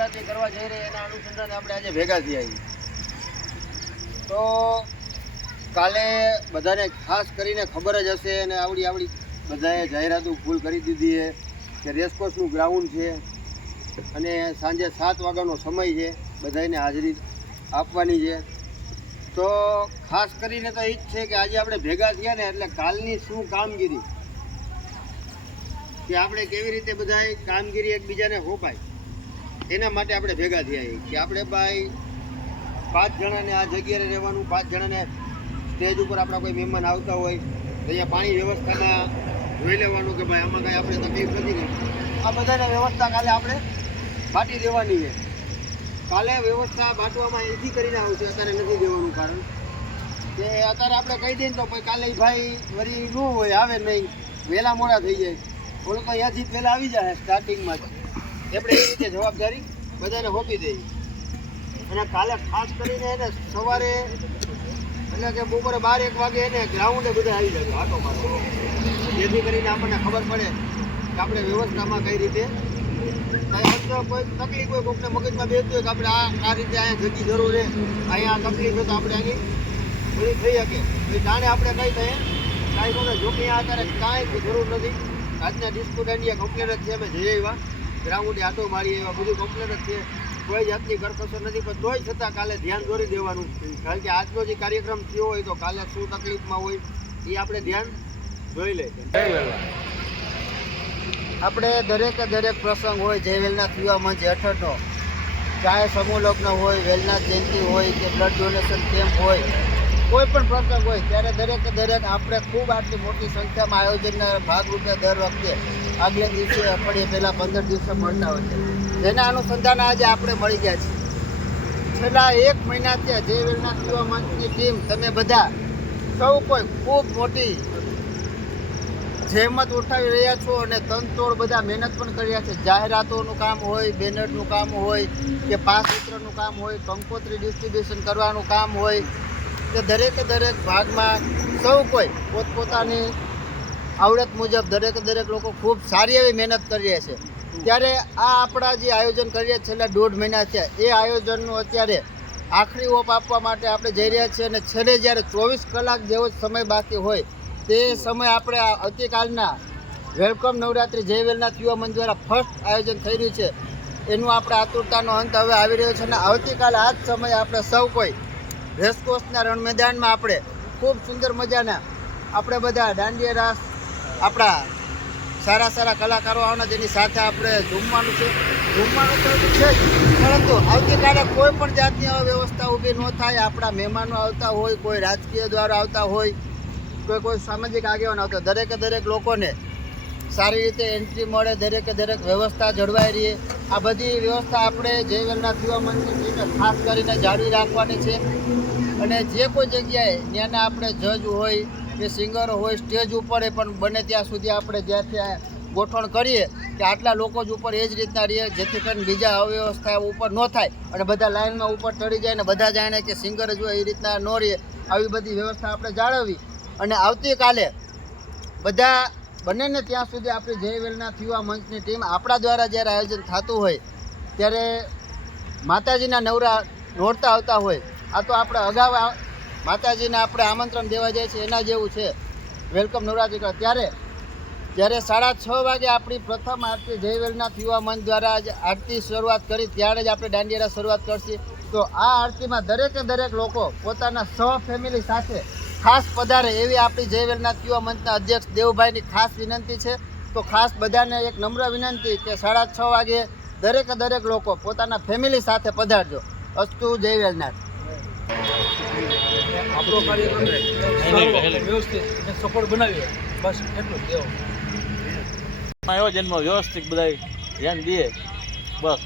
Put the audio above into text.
નવરાત્રિ કરવા જઈ રહ્યા એના અનુસંધાને આપણે આજે ભેગા થયા છીએ. તો કાલે બધાને ખાસ કરીને ખબર જ હશે અને આવડી આવડી બધાએ જાહેરાતો ફૂલ કરી દીધી છે કે રેસકોર્સનું ગ્રાઉન્ડ છે અને સાંજે સાત વાગ્યાનો સમય છે, બધાને હાજરી આપવાની છે. તો ખાસ કરીને તો એ જ છે કે આજે આપણે ભેગા થયા ને એટલે કાલની શું કામગીરી? કે આપણે કેવી રીતે બધાય કામગીરી એકબીજાને હોપાય? એના માટે આપણે ભેગા થયા કે આપણે ભાઈ પાંચ જણાને આ જગ્યાએ રહેવાનું, પાંચ જણાને સ્ટેજ ઉપર આપણા કોઈ મહેમાન આવતા હોય તો અહીંયા પાણી વ્યવસ્થાના જોઈ લેવાનું કે ભાઈ આમાં કાંઈ આપણે તકલીફ નથી ને આ બધાને વ્યવસ્થા કાલે આપણે બાટી દેવાની છે. કાલે વ્યવસ્થા બાંટવામાં એથી કરીને આવશે, અત્યારે નથી દેવાનું કારણ કે અત્યારે આપણે કહી દઈએ તો કાલે ભાઈ વરી ન હોય, આવે નહીં, વહેલા મોડા થઈ જાય. બોલો તો અહીંયાથી પહેલાં આવી જાય સ્ટાર્ટિંગમાં જ. આપણે એ રીતે જવાબદારી બધાને હોપી દેવી. અને કાલે ખાસ કરીને એને સવારે એટલે કે બપોરે બાર, એક વાગે એને ગ્રાઉન્ડે બધા આવી જાય આટો મારો જેથી કરીને આપણને ખબર પડે કે આપણે વ્યવસ્થામાં કઈ રીતે કાંઈ તકલીફ હોય કોઈકને મગજમાં બેસતું હોય કે આપણે આ આ રીતે અહીંયા જતી જરૂર છે, અહીંયા આ તકલીફ હોય તો આપણે આની બધી થઈ શકે. એ જાણે આપણે કઈ થઈએ કાંઈ કોને જોખમી આ અત્યારે કાંઈ જરૂર નથી. આજના ડિસ્પ્યુટ અંડિયા કમ્પ્લેન જ છે, અમે જઈ આવ્યા. ગ્રાઉન્ડે આટો મારી એવા બધું કમ્પ્લેટ જ છે. કોઈ જાતની કરકસર નથી પણ તોય છતાં કાલે ધ્યાન દોરી દેવાનું. કારણ કે આજનો જે કાર્યક્રમ થયો હોય તો કાલે શું તકલીફમાં હોય એ આપણે ધ્યાન જોઈ લે. આપણે દરેકે દરેક પ્રસંગ હોય જય વેલનાથ યુવા મંચ હેઠળનો. ચાહે સમૂહ લગ્ન હોય વેલનાથ જયંતિ હોય કે બ્લડ ડોનેશન કેમ્પ હોય કોઈ પણ પ્રસંગ હોય ત્યારે દરેકે દરેક આપણે ખૂબ આટલી મોટી સંખ્યામાં આયોજનના ભાગરૂપે દર વખતે આગલે દિવસે અઠવાડિયે પહેલાં પંદર દિવસે મળતા હોય છે. જેના અનુસંધાને આજે આપણે મળી ગયા છીએ. છેલ્લા એક મહિનાથી જય વેલનાથ યુવા મંચની ટીમ, તમે બધા સૌ કોઈ ખૂબ મોટી જહેમત ઉઠાવી રહ્યા છો અને તનતોડ બધા મહેનત પણ કરી રહ્યા છે. જાહેરાતોનું કામ હોય, બેનરનું કામ હોય કે પાસ વિતરણનું કામ હોય, કંકોત્રી ડિસ્ટ્રીબ્યુશન કરવાનું કામ હોય કે દરેકે દરેક ભાગમાં સૌ કોઈ પોતપોતાની આવડત મુજબ દરેકે દરેક લોકો ખૂબ સારી એવી મહેનત કરી રહ્યા છે. ત્યારે આ આપણા જે આયોજન કરીએ છેલ્લા દોઢ મહિના છે, એ આયોજનનું અત્યારે આખરી ઓપ આપવા માટે આપણે જઈ રહ્યા છીએ અને છેલ્લે જ્યારે ચોવીસ કલાક જેવો જ સમય બાકી હોય, તે સમય આપણે આવતીકાલના વેલકમ નવરાત્રિ જયવેલનાથ યુવા મંચ દ્વારા ફર્સ્ટ આયોજન થઈ રહ્યું છે. એનું આપણે આતુરતાનો અંત હવે આવી રહ્યો છે અને આવતીકાલે આ જ સમયે આપણે સૌ કોઈ રેસકોર્સના રણ મેદાનમાં આપણે ખૂબ સુંદર મજાના આપણે બધા દાંડિયા રાસ, આપણા સારા સારા કલાકારો આવના જેની સાથે આપણે જમવાનું છે. જમવાનું તો છે જ, પરંતુ આવતીકાલે કોઈ પણ જાતની વ્યવસ્થા ઊભી ન થાય. આપણા મહેમાનો આવતા હોય, કોઈ રાજકીય દ્વારા આવતા હોય, કોઈ કોઈ સામાજિક આગેવાન આવતા દરેકે દરેક લોકોને સારી રીતે એન્ટ્રી મળે, દરેકે દરેક વ્યવસ્થા જળવાઈ રહે. આ બધી વ્યવસ્થા આપણે જય વેલનાથ યુવા મંચની ખાસ કરીને જાળવી રાખવાની છે. અને જે કોઈ જગ્યાએ ત્યાંના આપણે જજ હોય કે સિંગરો હોય સ્ટેજ ઉપર એ પણ બને ત્યાં સુધી આપણે જ્યાં ત્યાં ગોઠવણ કરીએ કે આટલા લોકો જ ઉપર એ જ રીતના રહીએ, જેથી કરીને બીજા અવ્યવસ્થા ઉપર ન થાય અને બધા લાઇનમાં ઉપર ચડી જાય ને બધા જાણે કે સિંગર જ હોય એ રીતના ન રહીએ. આવી બધી વ્યવસ્થા આપણે જાળવવી. અને આવતીકાલે બધા બંનેને ત્યાં સુધી આપણી જય વેલના યુવા મંચની ટીમ આપણા દ્વારા જ્યારે આયોજન થતું હોય, ત્યારે માતાજીના નવરા નોરતા આવતા હોય આ તો આપણે અગાઉ માતાજીને આપણે આમંત્રણ દેવા જાય છે, એના જેવું છે. વેલકમ નવરાત્રિ ત્યારે, જ્યારે સાડા છ વાગે આપણી પ્રથમ આરતી જયવેલનાથ યુવા મંચ દ્વારા જ આરતી શરૂઆત કરી, ત્યારે જ આપણે દાંડિયારા શરૂઆત કરશે. તો આ આરતીમાં દરેકે દરેક લોકો પોતાના સહ ફેમિલી સાથે ખાસ પધારે એવી આપણી જયવેલનાથ યુવા મંચના અધ્યક્ષ દેવભાઈની ખાસ વિનંતી છે. તો ખાસ બધાને એક નમ્ર વિનંતી કે સાડા છ વાગે દરેકે દરેક લોકો પોતાના ફેમિલી સાથે પધારજો. અસ્તુ જય વેલનાથ આપણો કાર્યક્રમ વ્યવસ્થિત. અને સફળ બનાવીએ. બસ એટલું જ કહેવું આવ્યો જન્મ વ્યવસ્થિત બધા ધ્યાન દે. બસ.